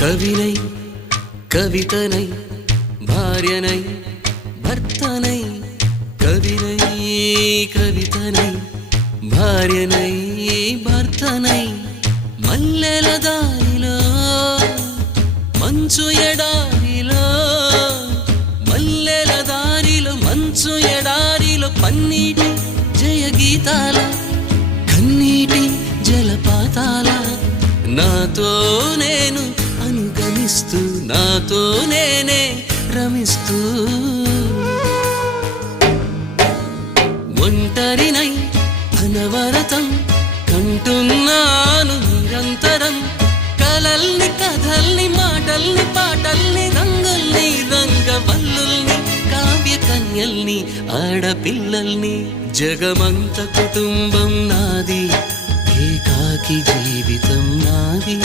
కవినై కవితనై భార్యనై భర్తనై కవినై కవితనై భార్యనై భర్తనై మల్లెల దారిలో మంచు ఎడారిలో మల్లెల దారిలో మంచు ఎడారిలో పన్నీటి జయ గీతాల కన్నీటి జలపాతాల నాతో నేను అనుగమిస్తూ నాతో నేనే రమిస్తూ ఒంటరినై అనవరతం కంటున్నాను నిరంతరం కలల్ని కథల్ని మాటల్ని పాటల్ని రంగుల్ని రంగవల్లుల్ని కావ్య కన్యల్ని ఆడపిల్లల్ని జగమంత కుటుంబం నాది ఏకాకి జీవితం నాది